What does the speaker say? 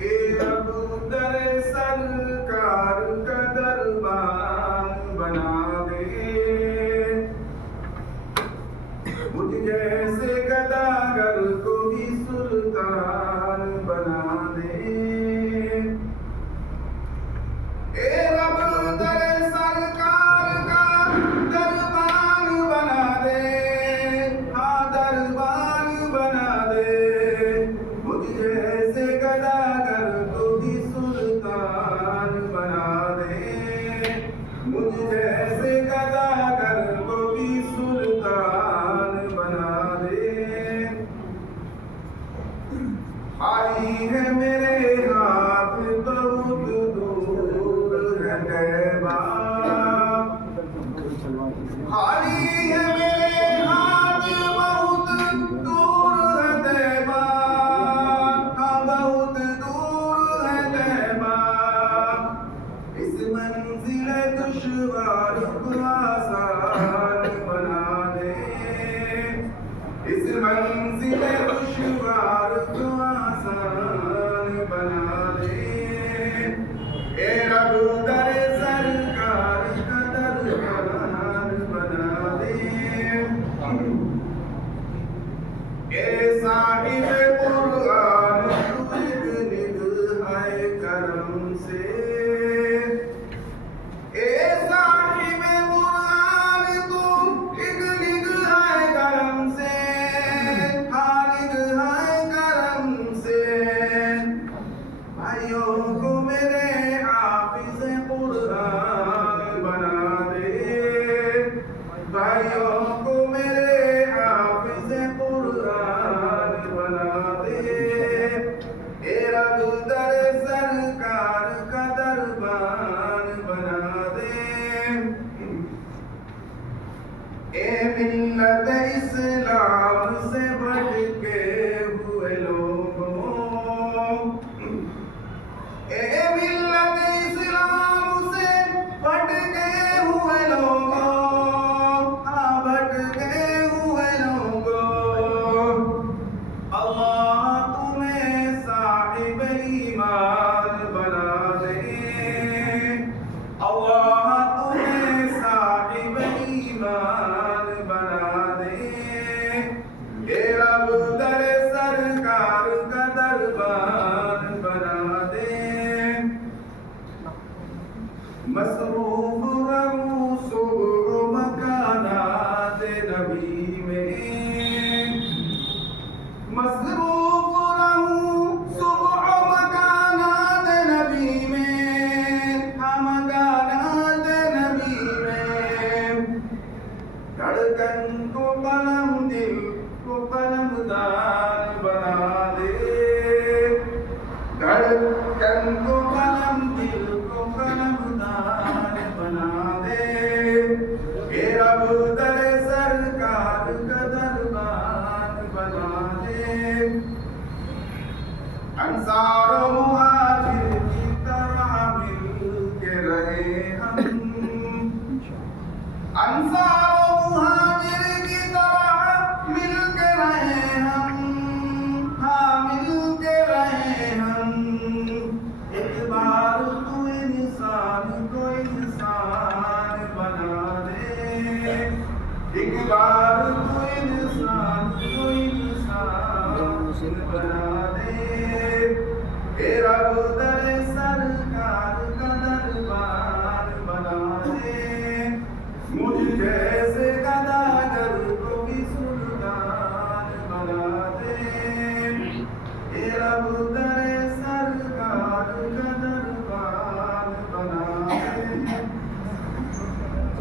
اے رب در سرکار کا دربان بنا دے، مجھ جیسے گداگر کو بھی سلطان بنا دے۔ اے رب در سرکار کا دربان بنا دے، ہاں دربان بنا دے، مجھ جیسے گداگر کو بھی سلطان بنا دے، مجھ جیسے گداگر کو بھی سلطان بنا دے۔ خالی ہے میرے ہاتھ بہت دور ہے طیبہ، خالی ہے میرے ہاتھ بہت دور ہے طیبہ، ہاں بہت دور ہے طیبہ۔ اس منزل دشوار کو آسان بنا دے، اس منزل دشوار کو آسان بنا دے۔ اے رب در سرکار کا دربان بنا دے، اے صاحب قرآن تو ایک نگاہ کرم سے، اے صاحب قرآن تو ایک نگاہ کرم سے، ہاں نگاہ کرم سے۔ بھائیوں کو میرے حافظ قرآن بنا دے، بھائیوں کو میرے حافظ قرآن بنا دے۔ اے رب در سرکار کا دربان بنا دے، اے ملت اسلام سے بھٹکے ہوئے لوگوں، اے ملت اسلام سے بھٹکے ہوئے لوگوں، ہاں بھٹکے ہوئے لوگوں، اللہ تمہیں صاحب ایمان بنا دے، اللہ تمہیں صاحب ایمان بنا دے۔ اے رب در سرکار کا دربان بنا دے، مصروف رہوں صبح مکانات نبی میں، مصروف رہوں صبح مکانات نبی میں، ہاں مکانات نبی میں۔ دھڑکن کو قلم دل کو قلم دان بنا دے، دھڑکن کو قلم دل کو قلم دان بنا دے۔ اے رب در سرکار کا دربان بنا دے، انصار و مہاجر کی طرح مل کے رہے ہم، انصار و مہاجر کی طرح مل کے رہے ہم، ہاں مل کے رہے ہم۔ ایک بار تو انسان کو انسان بنا دے، ایک بار تو انسان کو انسان بنا دے۔ اے رب در سرکار